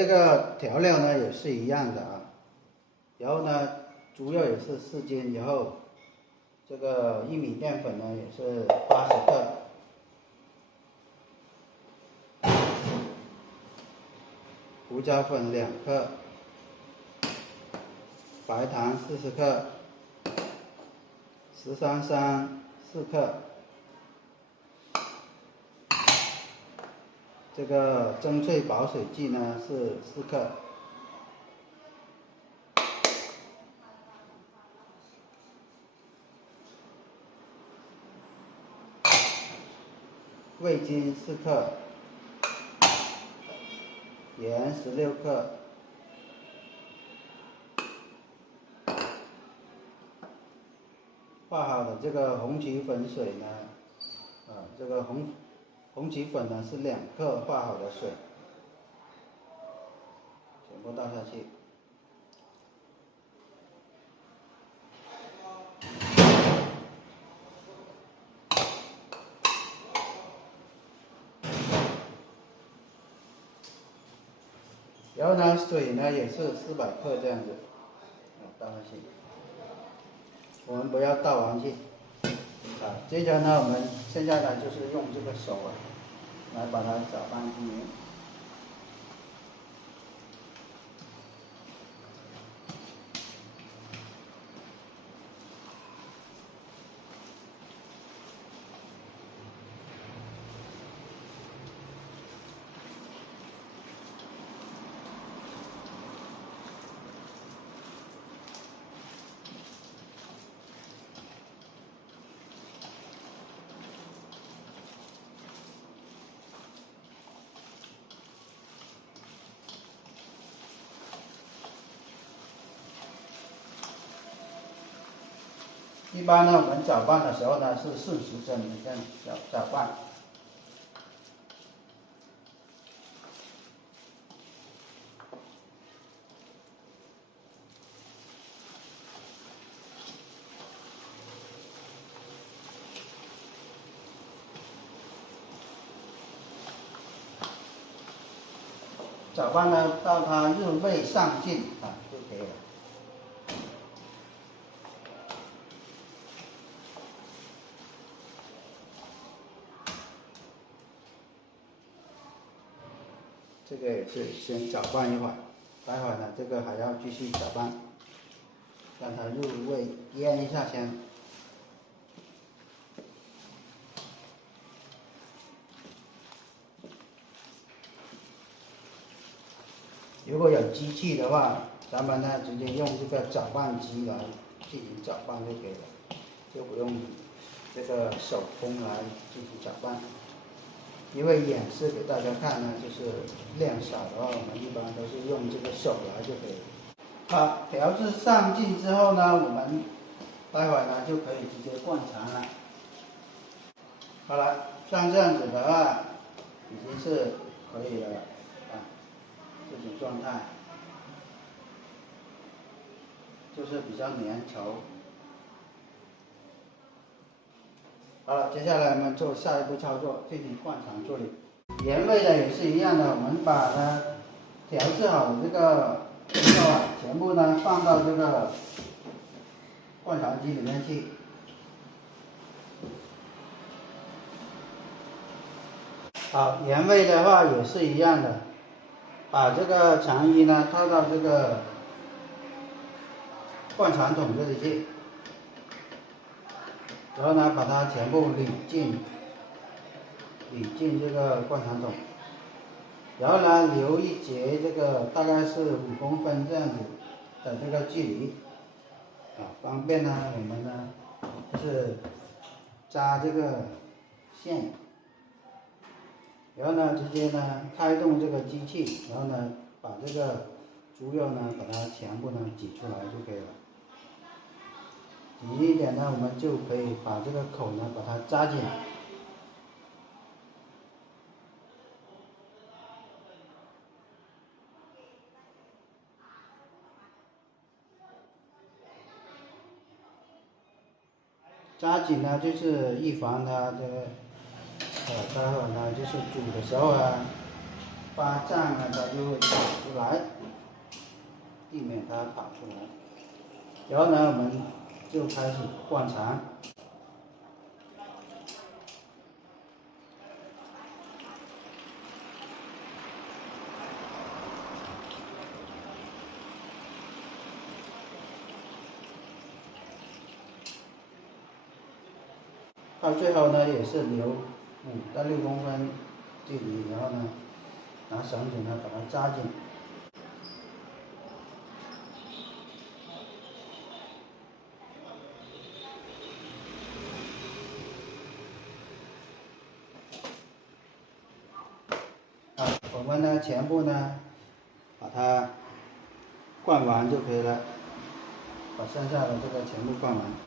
这个调料呢也是一样的啊，然后呢，猪肉也是4斤，然后这个玉米淀粉呢也是80克，胡椒粉2克，白糖40克，十三香4克，这个蒸脆保水剂呢是4克。味精4克，盐16克，化好的这个红曲粉水呢，这个红曲粉呢是2克化好的水，全部倒下去。然后呢，水呢也是400克这样子，倒下去。我们不要倒完去，接着呢，我们现在呢就是用这个手来把它搅拌均匀。一般呢，我们搅拌的时候呢是顺时针这样搅拌。搅拌呢到它入味上劲就可以了。这个也是先搅拌一会儿，待会儿呢这个还要继续搅拌，让它入味，腌一下先。如果有机器的话，咱们呢直接用这个搅拌机来进行搅拌就可以了，就不用这个手工来进行搅拌。因为演示给大家看呢，就是量少的话，我们一般都是用这个手来就可以了。好，调至上劲之后呢，我们待会儿呢就可以直接灌肠了。好了，像这样子的话，已经是可以了这种状态就是比较粘稠。好了，接下来我们做下一步操作，进行灌肠处理。原味的也是一样的，我们把它调制好的这个猪肉全部呢放到这个灌肠机里面去。好，原味的话也是一样的，把这个肠衣呢套到这个灌肠桶这里去，然后呢把它全部捋进这个灌肠桶，然后呢留一截这个大概是5公分这样子的这个距离，方便呢我们呢就是扎这个线。然后呢，直接呢开动这个机器，然后呢把这个猪肉呢把它全部呢挤出来就可以了。挤一点呢，我们就可以把这个口呢把它扎紧。扎紧呢，就是预防它这个待会儿呢就是煮的时候发胀了，它就会跑出来，避免它跑出来。然后呢，我们就开始灌肠。到最后呢，也是留5到6公分距离，然后呢，拿绳子呢把它扎紧。我们呢全部呢把它灌完就可以了，把剩下的这个全部灌完。